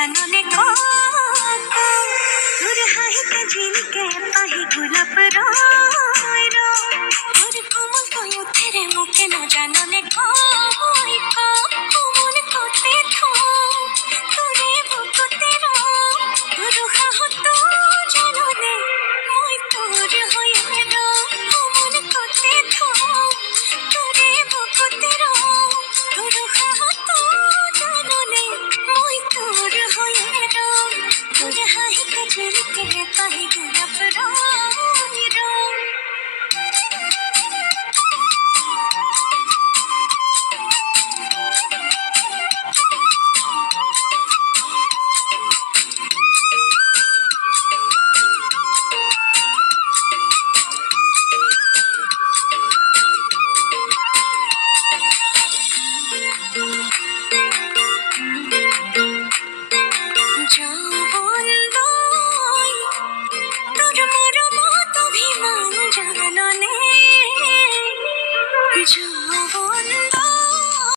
জাননে তোর হাহিতে ঝিলকে পাহি গোলাপ রয় তোর কোমল কয়ুথেরে মুখে ন জাননে কই কোমল কোতে থো তোরে বুকুতে র তোর হাহত জাননে মই তোর হয়ে র কোমল কোতে থো তোরে বুকুতে র তোর হাহত জাননে মই তোর হয়ে র তোর হাহিতে ঝিলকে পাহি গোলাপ রয় যৌবন লয় তোর মরমত অভিমান জাননে যৌবন